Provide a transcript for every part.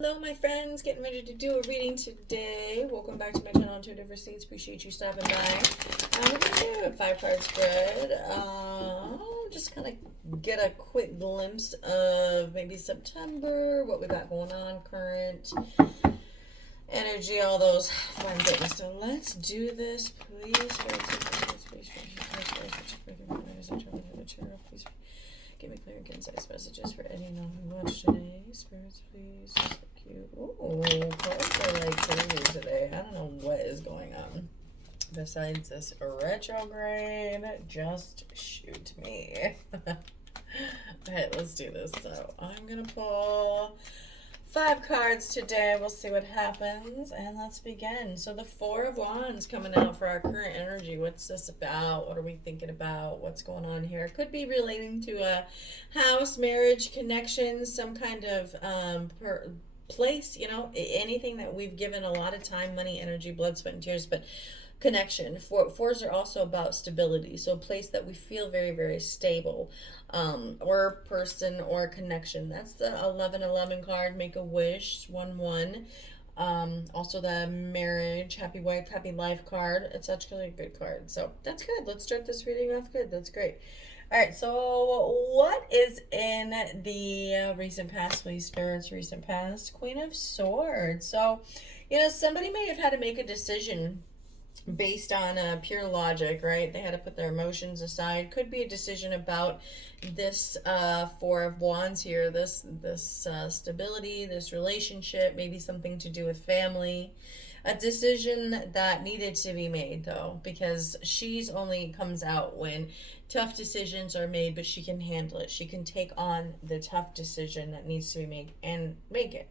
Hello, my friends. Getting ready to do a reading today. Welcome back to my channel, Intuitive Receipts. Appreciate you stopping by. We're going to do a 5-card spread. Just kind of get a quick glimpse of maybe September, what we got going on, current energy, all those fun things. So let's do this, please. Please give me clear and concise messages for anyone who watched today. Spirits, please. So cute. Ooh, cards are like crazy today. I don't know what is going on. Besides this retrograde, just shoot me. Alright, let's do this. So I'm going to pull 5 cards today. We'll see what happens, and let's begin. So the 4 of Wands coming out for our current energy. What's this about? What are we thinking about? What's going on here? It could be relating to a house, marriage, connection, some kind of place, you know, anything that we've given a lot of time, money, energy, blood, sweat, and tears, but connection. Fours are also about stability, so a place that we feel very, very stable, or person or connection. That's the 1111 card. Make a wish. 1-1. Also the marriage, happy wife, happy life card. It's actually a good card, so that's good. Let's start this reading off good. That's great. All right, so what is in the recent past, please, spirits? Recent past. Queen of Swords. So, you know, somebody may have had to make a decision based on pure logic, right? They had to put their emotions aside. Could be a decision about this 4 of Wands here, this stability, this relationship, maybe something to do with family. A decision that needed to be made, though, because she's only comes out when tough decisions are made, but she can handle it. She can take on the tough decision that needs to be made and make it.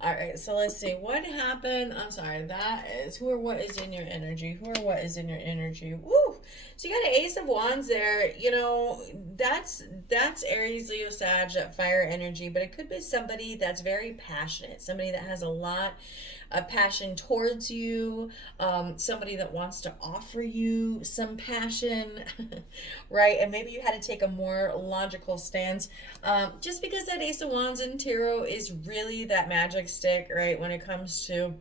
All right, so let's see what happened. I'm sorry, that is who or what is in your energy. Who or what is in your energy? Woo! So you got an Ace of Wands there. You know, that's Aries, Leo, Sag, that fire energy, but it could be somebody that's very passionate, somebody that has a lot of passion towards you, somebody that wants to offer you some passion, right? And maybe you had to take a more logical stance, just because that Ace of Wands in tarot is really that magic stick, right? When it comes to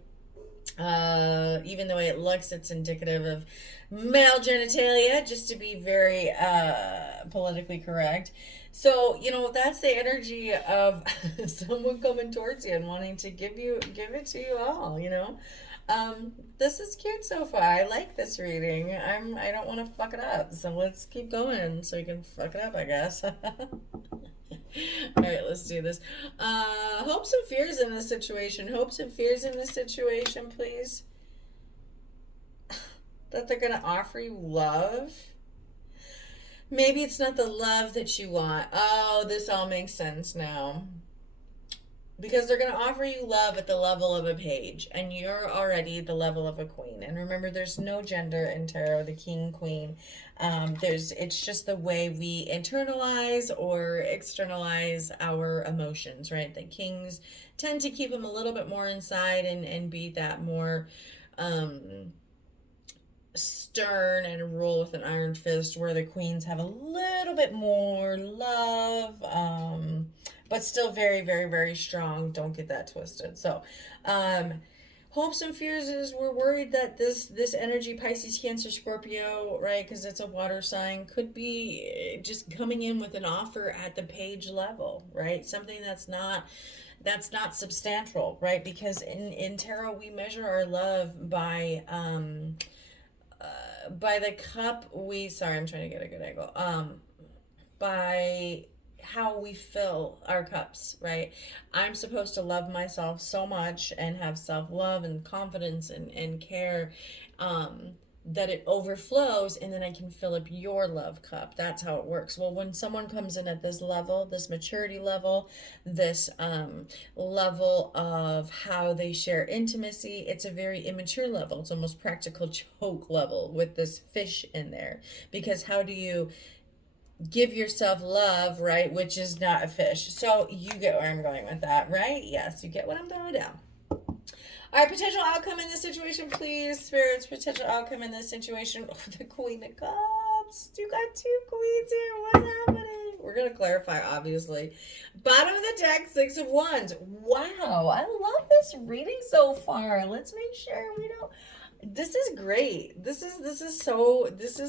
even the way it looks, it's indicative of male genitalia, just to be very politically correct. So, you know, that's the energy of someone coming towards you and wanting to give it to you all, you know. This is cute so far. I like this reading. I don't want to fuck it up. So let's keep going so you can fuck it up, I guess. All right, let's do this. Hopes and fears in this situation. Hopes and fears in this situation, please. That they're going to offer you love. Maybe it's not the love that you want. Oh, this all makes sense now. Because they're going to offer you love at the level of a page, and you're already the level of a queen. And remember, there's no gender in tarot, the king, queen. It's just the way we internalize or externalize our emotions, right? The kings tend to keep them a little bit more inside and be that more stern and rule with an iron fist, where the queens have a little bit more love, but still very, very, very strong. Don't get that twisted. So hopes and fears is we're worried that this energy, Pisces, Cancer, Scorpio, right, because it's a water sign, could be just coming in with an offer at the page level, right? Something that's not substantial, right? Because in tarot we measure our love by the cup sorry, I'm trying to get a good angle. By how we fill our cups, right? I'm supposed to love myself so much and have self-love and confidence and care, that it overflows, and then I can fill up your love cup. That's how it works. Well, when someone comes in at this level, this maturity level, this level of how they share intimacy, it's a very immature level. It's almost practical joke level with this fish in there. Because how do you give yourself love, right, which is not a fish? So you get where I'm going with that, right? Yes, you get what I'm throwing down. All right, potential outcome in this situation, please, spirits. Potential outcome in this situation. Oh, the Queen of Cups. You got 2 queens here. What's happening? We're we're going to clarify, obviously. Bottom of the deck, Six of Wands. Wow, I love this reading so far. Let's make sure we don't. This is great. This is sweet. This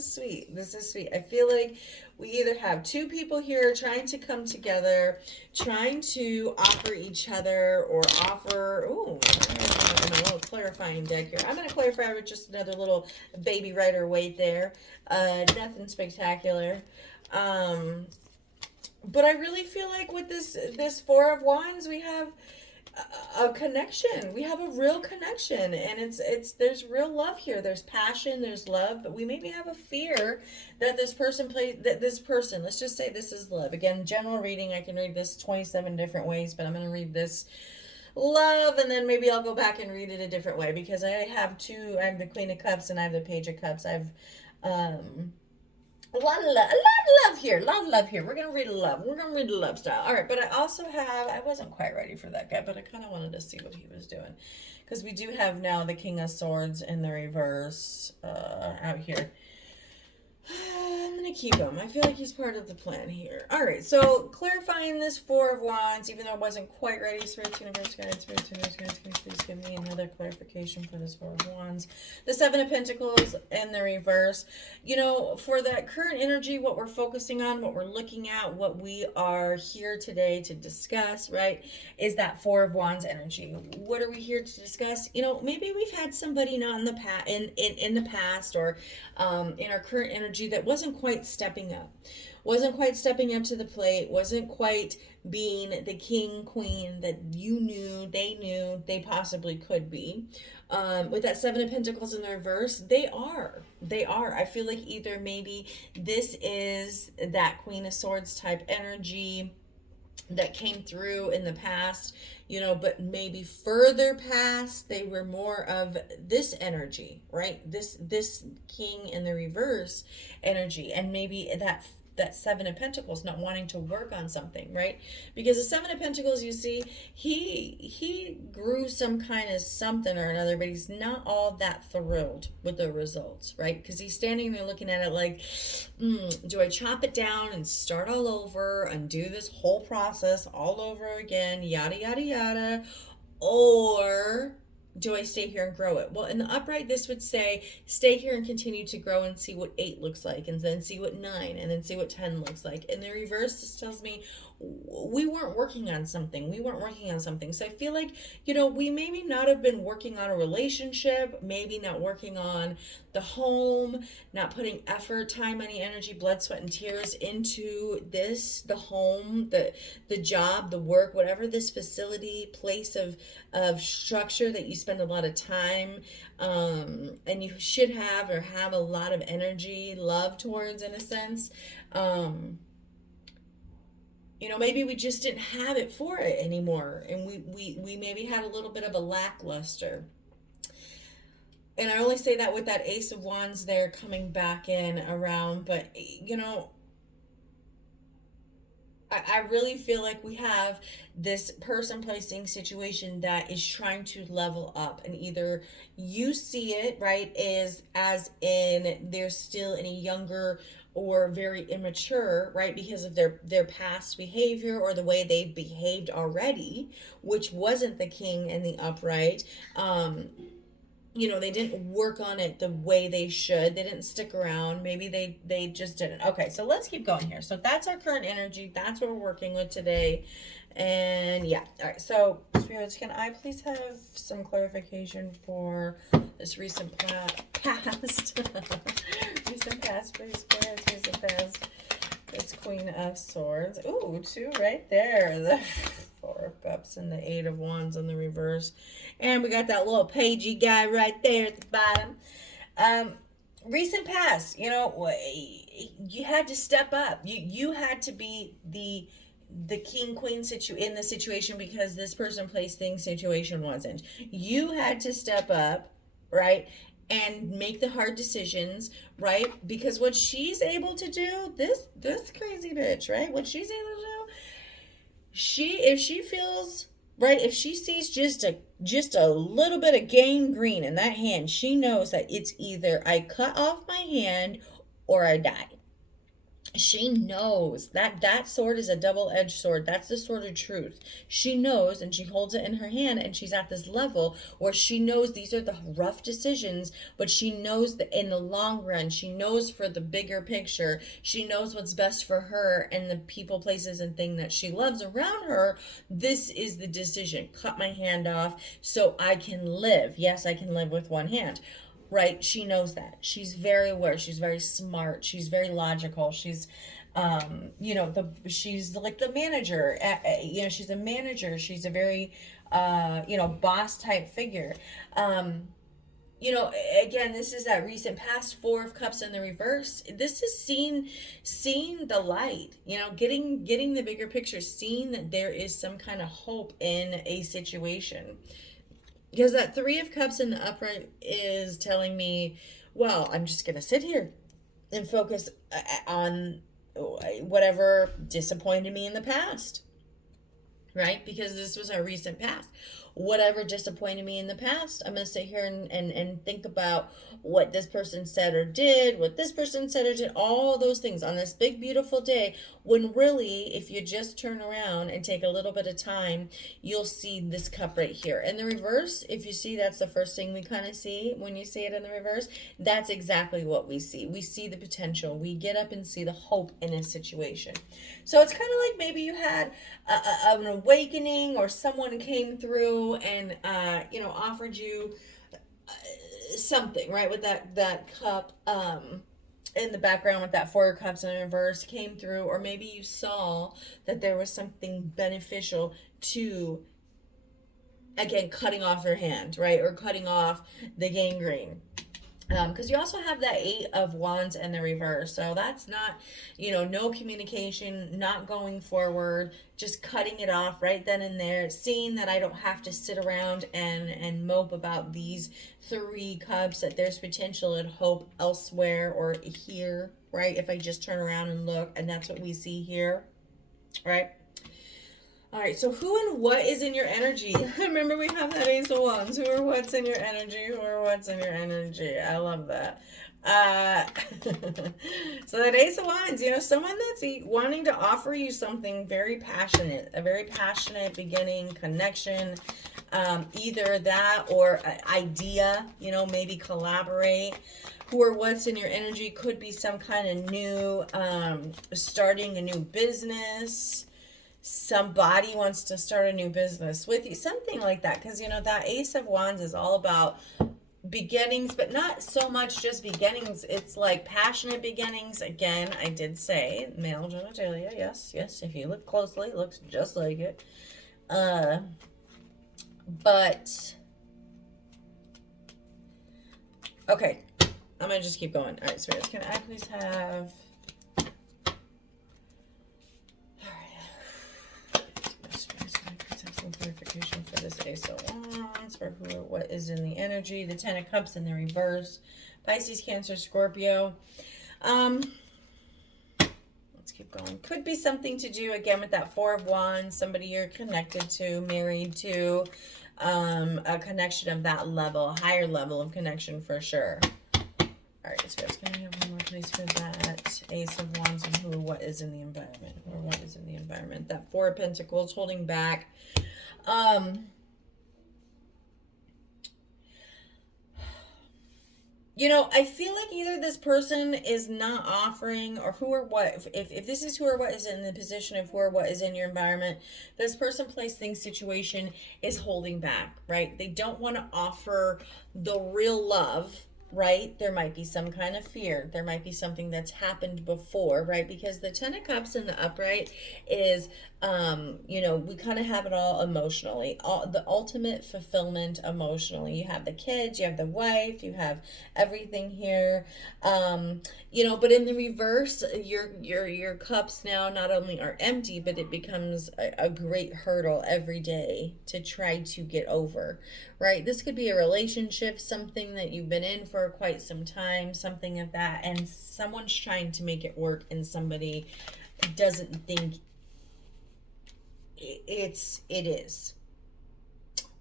is sweet. I feel like we either have two people here trying to come together, trying to offer each other or offer. Ooh, I'm a little clarifying deck here. I'm going to clarify with just another little baby rider weight there. Nothing spectacular. But I really feel like with this Four of Wands, we have a connection. We have a real connection, and it's there's real love here. There's passion, there's love, but we maybe have a fear that this person, let's just say this is love. Again, general reading, I can read this 27 different ways, but I'm going to read this love, and then maybe I'll go back and read it a different way, because I have the Queen of Cups and I have the Page of Cups. I've a lot of love here. A lot of love here. We're gonna read love. We're gonna read the love style. All right, but I also have. I wasn't quite ready for that guy, but I kind of wanted to see what he was doing, because we do have now the King of Swords in the reverse out here. I'm gonna keep him. I feel like he's part of the plan here. All right, so clarifying this Four of Wands, even though I wasn't quite ready. Spirit, Universe, Guide, Spirit, Universe, Guide, can you please give me another clarification for this Four of Wands? The Seven of Pentacles in the reverse. You know, for that current energy, what we're focusing on, what we're looking at, what we are here today to discuss, right, is that Four of Wands energy. What are we here to discuss? You know, maybe we've had somebody not in the past, in the past, or in our current energy that wasn't quite stepping up to the plate, wasn't quite being the king, queen that you knew they possibly could be. With that Seven of Pentacles in the reverse, they are. I feel like either maybe this is that Queen of Swords type energy that came through in the past, you know, but maybe further past, they were more of this energy, right? This king in the reverse energy, and maybe that Seven of Pentacles not wanting to work on something, right? Because the Seven of Pentacles, you see, he grew some kind of something or another, but he's not all that thrilled with the results, right? Because he's standing there looking at it like, do I chop it down and start all over and do this whole process all over again, yada, yada, yada, or do I stay here and grow it? Well, in the upright, this would say, stay here and continue to grow and see what 8 looks like, and then see what 9, and then see what 10 looks like. In the reverse, this tells me we weren't working on something. So I feel like, you know, we maybe not have been working on a relationship, maybe not working on the home, not putting effort, time, money, energy, blood, sweat, and tears into the home, the job, the work, whatever this facility, place of structure that you spend a lot of time, and you should have or have a lot of energy, love towards, in a sense. You know, maybe we just didn't have it for it anymore, and we maybe had a little bit of a lackluster. And I only say that with that Ace of Wands there coming back in around, but you know, I really feel like we have this person, placing situation that is trying to level up, and either you see it, right, is as in they're still in a younger or very immature, right, because of their past behavior or the way they've behaved already, which wasn't the king in the upright. You know, they didn't work on it the way they should. They didn't stick around. Maybe they just didn't. Okay, so let's keep going here. So that's our current energy. That's what we're working with today. And yeah, all right. So spirits, can I please have some clarification for this recent past? Recent past, please, spirits. Recent past. It's Queen of Swords. Ooh, 2 right there. The Four of Cups and the 8 of Wands in the reverse. And we got that little pagey guy right there at the bottom. Recent past, you know, you had to step up. You had to be the king queen in the situation, because this person place thing situation wasn't. You had to step up, right? And make the hard decisions, right? Because what she's able to do, this crazy bitch, right? What she's able to do, if she feels right, if she sees just a little bit of gangrene in that hand, she knows that it's either I cut off my hand or I die. She knows that that sword is a double-edged sword. That's the sword of truth. She knows, and she holds it in her hand, and she's at this level where she knows these are the rough decisions, but she knows that in the long run, she knows for the bigger picture, she knows what's best for her and the people, places, and thing that she loves around her. This is the decision. Cut my hand off so I can live. Yes, I can live with one hand, right? She knows that. She's very aware. She's very smart. She's very logical. She's she's like the manager. She's a manager. She's a very boss type figure. Um, Again, this is that recent past, Four of Cups in the reverse. This is seeing the light, getting the bigger picture, seeing that there is some kind of hope in a situation. Because that Three of Cups in the upright is telling me, well, I'm just going to sit here and focus on whatever disappointed me in the past, right? Because this was our recent past. Whatever disappointed me in the past, I'm going to sit here and think about what this person said or did, what this person said or did, all those things on this big, beautiful day. When really, if you just turn around and take a little bit of time, you'll see this cup right here. In the reverse, if you see, that's the first thing we kind of see when you see it in the reverse. That's exactly what we see. We see the potential. We get up and see the hope in a situation. So it's kind of like maybe you had an awakening, or someone came through and offered you something, right? With that cup in the background, with that Four of Cups in reverse came through, or maybe you saw that there was something beneficial to, again, cutting off your hand, right? Or cutting off the gangrene. Because you also have that Eight of Wands in the reverse. So that's not, no communication, not going forward, just cutting it off right then and there, seeing that I don't have to sit around and mope about these Three Cups, that there's potential and hope elsewhere or here, right? If I just turn around and look, and that's what we see here, right? All right, so who and what is in your energy? Remember, we have that Ace of Wands. Who or what's in your energy? Who or what's in your energy? I love that. Uh, so that Ace of Wands, someone that's wanting to offer you something very passionate, a very passionate beginning, connection, either that or idea, maybe collaborate. Who or what's in your energy could be some kind of new, starting a new business. Somebody wants to start a new business with you, something like that. Because that Ace of Wands is all about beginnings, but not so much just beginnings. It's like passionate beginnings. Again, I did say male genitalia. Yes, if you look closely, it looks just like it. But okay, I'm gonna just keep going. All right, spirits, can I please have clarification for this Ace of Wands, for who or what is in the energy? The Ten of Cups in the reverse. Pisces, Cancer, Scorpio. Let's keep going. Could be something to do, again, with that Four of Wands. Somebody you're connected to, married to. A connection of that level, a higher level of connection for sure. All right, so it's going to have one more place for that Ace of Wands, and who or what is in the environment, or what is in the environment. That Four of Pentacles holding back. I feel like either this person is not offering, or who or what, if this is who or what is in the position of who or what is in your environment, this person, place, thing, situation is holding back, right? They don't want to offer the real love, right? There might be some kind of fear. There might be something that's happened before, right? Because the Ten of Cups in the upright is, we kind of have it all emotionally, the ultimate fulfillment emotionally. You have the kids, you have the wife, you have everything here. But in the reverse, your cups now not only are empty, but it becomes a great hurdle every day to try to get over, right? This could be a relationship, something that you've been in for quite some time, something of that, and someone's trying to make it work, and somebody doesn't think it is,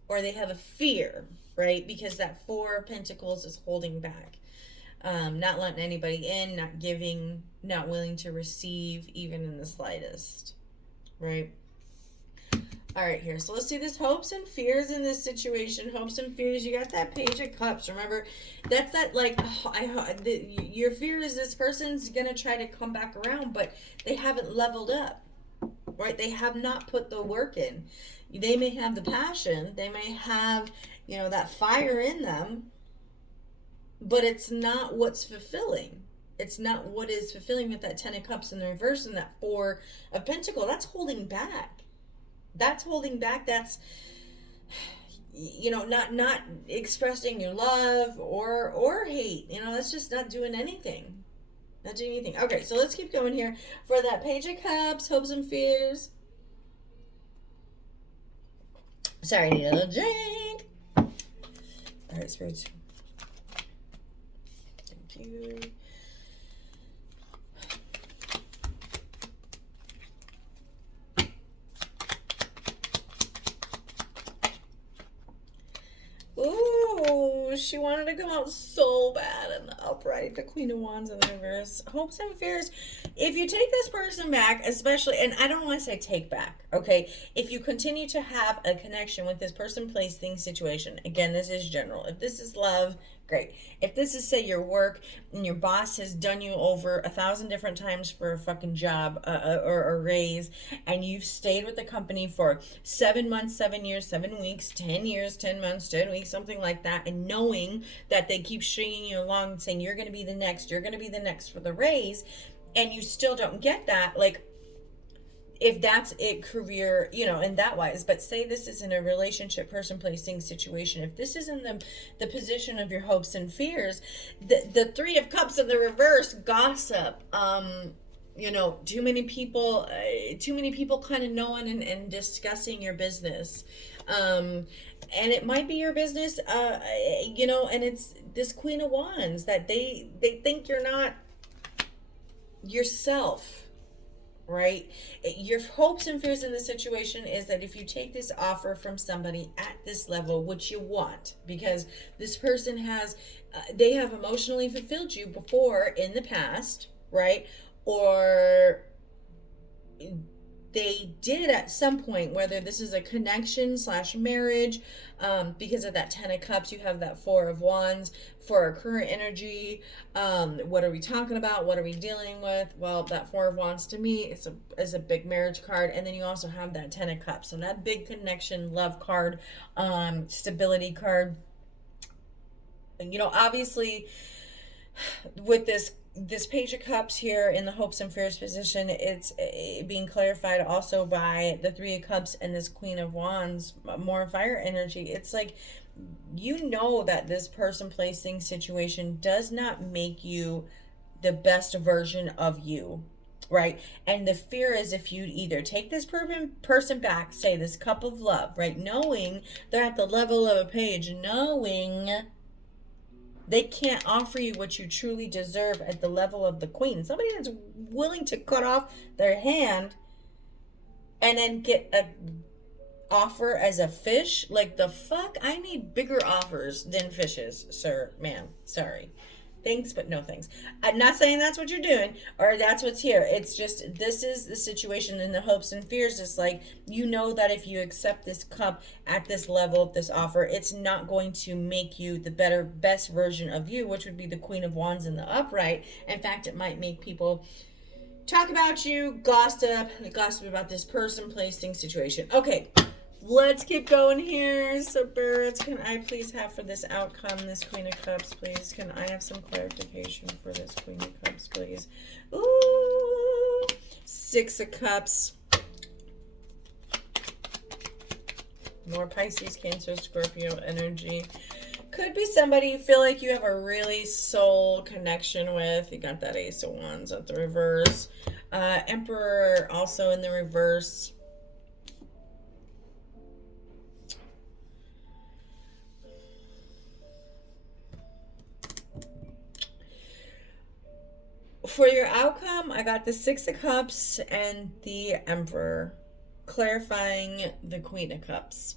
or they have a fear, right? Because that Four of Pentacles is holding back. not letting anybody in, not giving, not willing to receive, even in the slightest, right? All right, here. So let's see this hopes and fears in this situation. Hopes and fears. You got that Page of Cups. Remember, that's that like your fear is this person's gonna try to come back around, but they haven't leveled up, right? They have not put the work in. They may have the passion. They may have that fire in them, but it's not what's fulfilling. It's not what is fulfilling with that Ten of Cups in the reverse and that Four of Pentacles. That's holding back. That's holding back. That's not expressing your love or hate. That's just not doing anything. Not doing anything. Okay, so let's keep going here for that Page of Cups, hopes and fears. Sorry, I need a little drink. All right, spirits. Thank you. Ooh, she wanted to come out so bad in the upright. The Queen of Wands in the reverse. Hopes and fears. If you take this person back, especially, and I don't want to say take back, okay? If you continue to have a connection with this person, place, thing, situation, again, this is general. If this is love, great. If this is, say, your work and your boss has done you over 1,000 different times for a fucking job or a raise, and you've stayed with the company for 7 months, 7 years, 7 weeks, 10 years, 10 months, 10 weeks, something like that, and knowing that they keep stringing you along and saying you're going to be the next for the raise, and you still don't get that, like, if that's it, career, in that wise. But say this is in a relationship, person, place, thing, situation. If this is in the position of your hopes and fears, the Three of Cups in the reverse, gossip, too many people kind of knowing and discussing your business. And it might be your business, and it's this Queen of Wands that they think you're not yourself. Right? Your hopes and fears in this situation is that if you take this offer from somebody at this level, which you want, because this person they have emotionally fulfilled you before in the past, right? Or they did at some point, whether this is a connection / marriage, because of that Ten of Cups, you have that Four of Wands for our current energy. What are we talking about? What are we dealing with? Well, that Four of Wands to me is a big marriage card. And then you also have that Ten of Cups. So that big connection, love card, stability card. Obviously with this Page of Cups here in the hopes and fears position, it's being clarified also by the Three of Cups and this Queen of Wands, more fire energy. It's like, that this person, place, thing, situation does not make you the best version of you, right? And the fear is if you either take this person back, say this cup of love, right? Knowing they're at the level of a page, knowing they can't offer you what you truly deserve at the level of the Queen. Somebody that's willing to cut off their hand and then get a offer as a fish. Like, the fuck? I need bigger offers than fishes, sir, ma'am. Sorry. Thanks, but no thanks. I'm not saying that's what you're doing or that's what's here. It's just, this is the situation in the hopes and fears. It's like, that if you accept this cup at this level, this offer, it's not going to make you the best version of you, which would be the Queen of Wands in the upright. In fact, it might make people talk about you, gossip about this person, place, thing, situation. Okay. Let's keep going here. So, Spirits, can I please have for this outcome, this Queen of Cups, please? Can I have some clarification for this Queen of Cups, please? Ooh, Six of Cups. More Pisces, Cancer, Scorpio energy. Could be somebody you feel like you have a really soul connection with. You got that Ace of Wands at the reverse. Emperor also in the reverse. For your outcome, I got the Six of Cups and the Emperor, clarifying the Queen of Cups.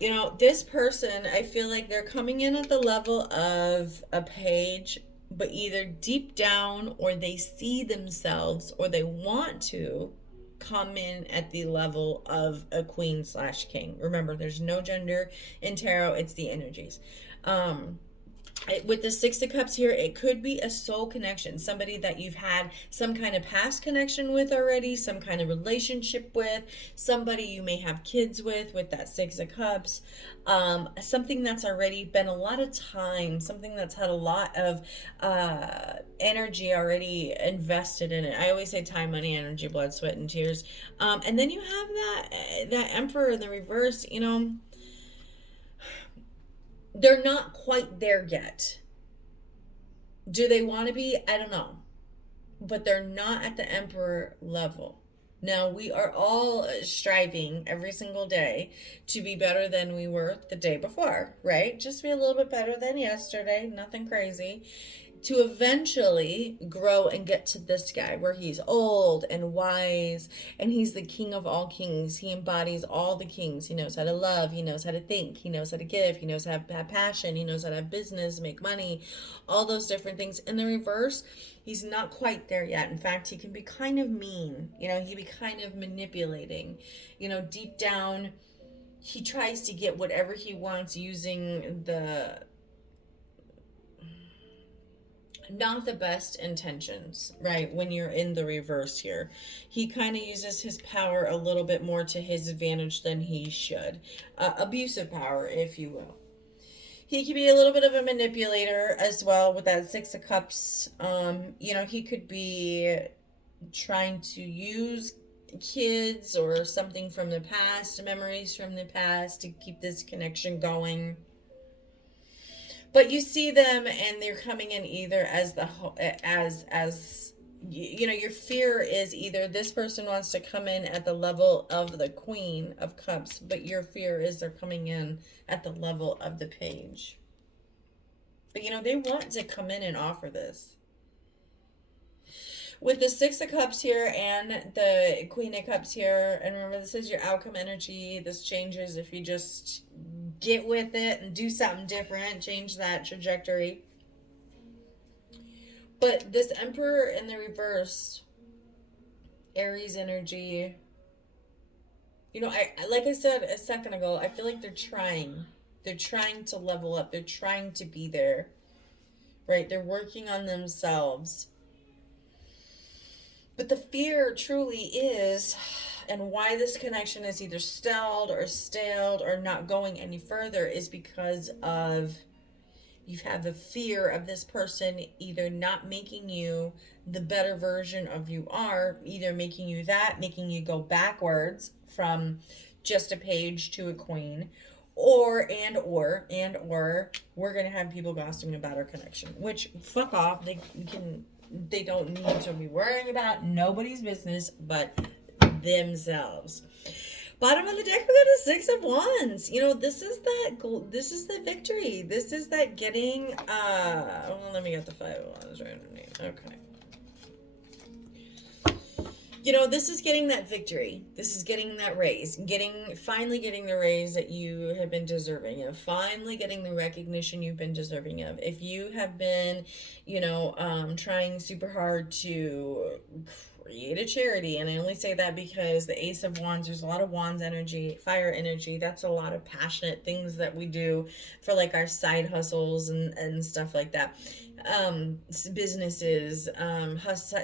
You know, this person, I feel like they're coming in at the level of a page, but either deep down or they see themselves or they want to come in at the level of a queen slash king. Remember, there's no gender in tarot, it's the energies. Um, with the Six of Cups here, it could be a soul connection, somebody that you've had some kind of past connection with already, some kind of relationship with, somebody you may have kids with that Six of Cups, something that's already been a lot of time, something that's had a lot of energy already invested in it. I always say time, money, energy, blood, sweat, and tears. And then you have that Emperor in the reverse, you know, they're not quite there yet. Do they want to be? I don't know. But they're not at the emperor level. Now, we are all striving every single day to be better than we were the day before, right? Just be a little bit better than yesterday, nothing crazy, to eventually grow and get to this guy where he's old and wise and he's the king of all kings. He embodies all the kings. He knows how to love, he knows how to think, he knows how to give, he knows how to have passion, he knows how to have business, make money, all those different things. In the reverse, he's not quite there yet. In fact, he can be kind of mean, you know, he can be kind of manipulating, you know, deep down he tries to get whatever he wants using the not the best intentions, right? When you're in the reverse here, he kind of uses his power a little bit more to his advantage than he should. Abusive power, if you will. He could be a little bit of a manipulator as well with that Six of Cups. You know, he could be trying to use kids or something from the past, memories from the past to keep this connection going. But you see them and they're coming in either as the as you know, your fear is either this person wants to come in at the level of the Queen of Cups, but your fear is they're coming in at the level of the Page. But you know, they want to come in and offer this. With the Six of Cups here and the Queen of Cups here, and remember, this is your outcome energy. This changes if you just get with it and do something different, change that trajectory. But this Emperor in the reverse, Aries energy, you know, I like I said a second ago, I feel like they're trying. They're trying to level up. They're trying to be there, right? They're working on themselves. But the fear truly is, and why this connection is either stalled or not going any further, is because of you have the fear of this person either not making you the better version of you are, either making you that, making you go backwards from just a page to a queen, or we're gonna have people gossiping about our connection, which fuck off. They don't need to be worrying about nobody's business but themselves. Bottom of the deck, we got a Six of Wands. You know, this is the victory. This is that getting, well, let me get the Five of Wands right underneath. Okay. You know, this is getting that victory. This is getting that raise. Finally getting the raise that you have been deserving of. Finally getting the recognition you've been deserving of. If you have been, you know, trying super hard to create a charity, and I only say that because the Ace of Wands, there's a lot of Wands energy, fire energy. That's a lot of passionate things that we do for like our side hustles and stuff like that. Businesses,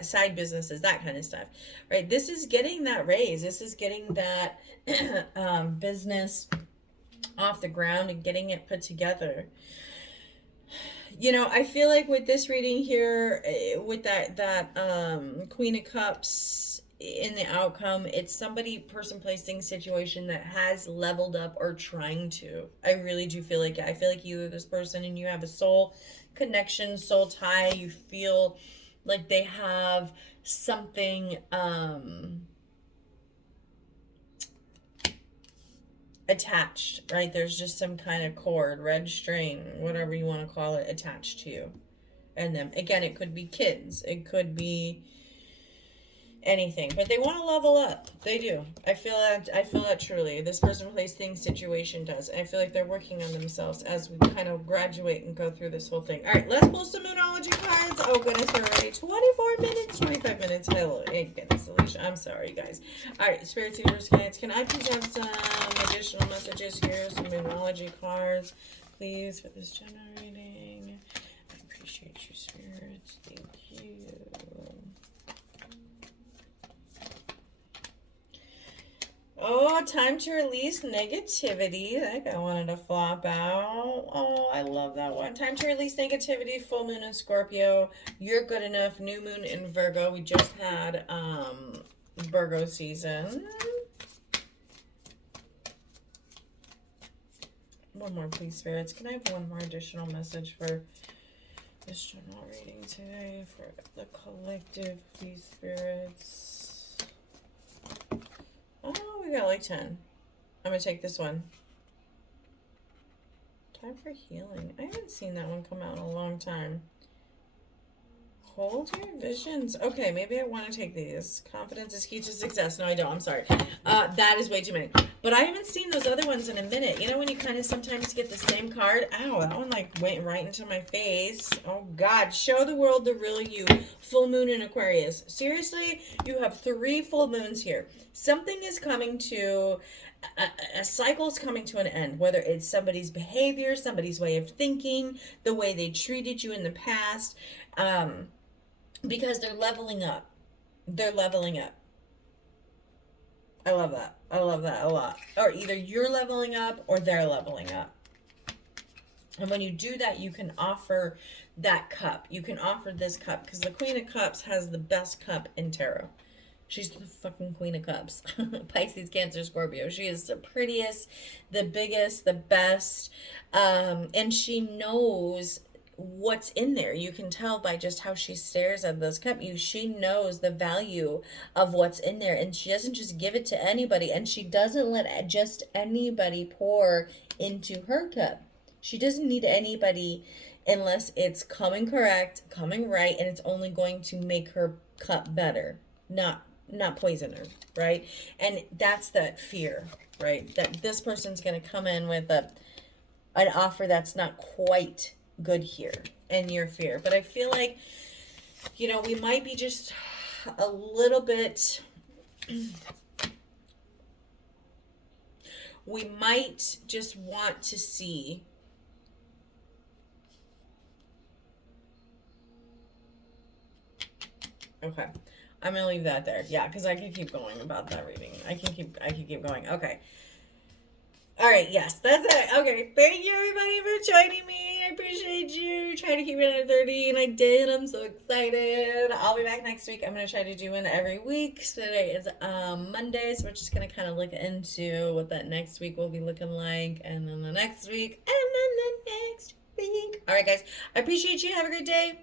side businesses, that kind of stuff, right? This is getting that raise. This is getting that business off the ground and getting it put together. You know, I feel like with this reading here, with that Queen of Cups in the outcome, it's somebody, person, place, thing, situation that has leveled up or trying to. I really do feel like it. I feel like you are this person and you have a soul connection, soul tie. You feel like they have something attached, right? There's just some kind of cord, red string, whatever you want to call it, attached to you and them. Again, it could be kids, it could be anything, but they want to level up. They do. I feel that. I feel that truly. This person, place, thing, situation does. And I feel like they're working on themselves as we kind of graduate and go through this whole thing. All right, let's pull some Moonology cards. Oh goodness, we're already 24 minutes, 25 minutes. Hello, hey, goodness, Alicia. I'm sorry, guys. All right, Spirit Universe guides. Can I please have some additional messages here? Some Moonology cards, please, for this general reading. I appreciate you, spirits. Thank you. Oh, time to release negativity. That guy wanted to flop out. Oh, I love that one. Time to release negativity. Full moon in Scorpio. You're good enough. New moon in Virgo. We just had Virgo season. One more, please, spirits. Can I have one more additional message for this general reading today for the collective, please, spirits? Oh, we got like 10. I'm going to take this one. Time for healing. I haven't seen that one come out in a long time. Hold your visions. Okay, maybe I want to take these. Confidence is key to success. No, I don't. I'm sorry. That is way too many. But I haven't seen those other ones in a minute. You know when you kind of sometimes get the same card? Ow, that one like went right into my face. Oh, God. Show the world the real you. Full moon in Aquarius. Seriously, you have 3 full moons here. Something is coming to... A cycle is coming to an end, whether it's somebody's behavior, somebody's way of thinking, the way they treated you in the past. Because they're leveling up. They're leveling up. I love that. I love that a lot. Or either you're leveling up or they're leveling up. And when you do that, you can offer that cup. You can offer this cup because the Queen of Cups has the best cup in tarot. She's the fucking Queen of Cups. Pisces, Cancer, Scorpio. She is the prettiest, the biggest, the best. And she knows what's in there. You can tell by just how she stares at this cup. She knows the value of what's in there, and she doesn't just give it to anybody, and she doesn't let just anybody pour into her cup. She doesn't need anybody unless it's coming correct, coming right, and it's only going to make her cup better, not poison her, right? And that's that fear, right? That this person's going to come in with an offer that's not quite good here and your fear. But I feel like, you know, we might be just a little bit, we might just want to see okay, I'm gonna leave that there. Yeah, because I can keep going about that reading. I can keep going. Okay. All right, yes, that's it. Okay, thank you everybody for joining me. I appreciate you. Trying to keep it under 30, and I did. I'm so excited. I'll be back next week. I'm going to try to do one every week. So today is Monday, so we're just going to kind of look into what that next week will be looking like, and then the next week, and then the next week. All right, guys, I appreciate you. Have a great day.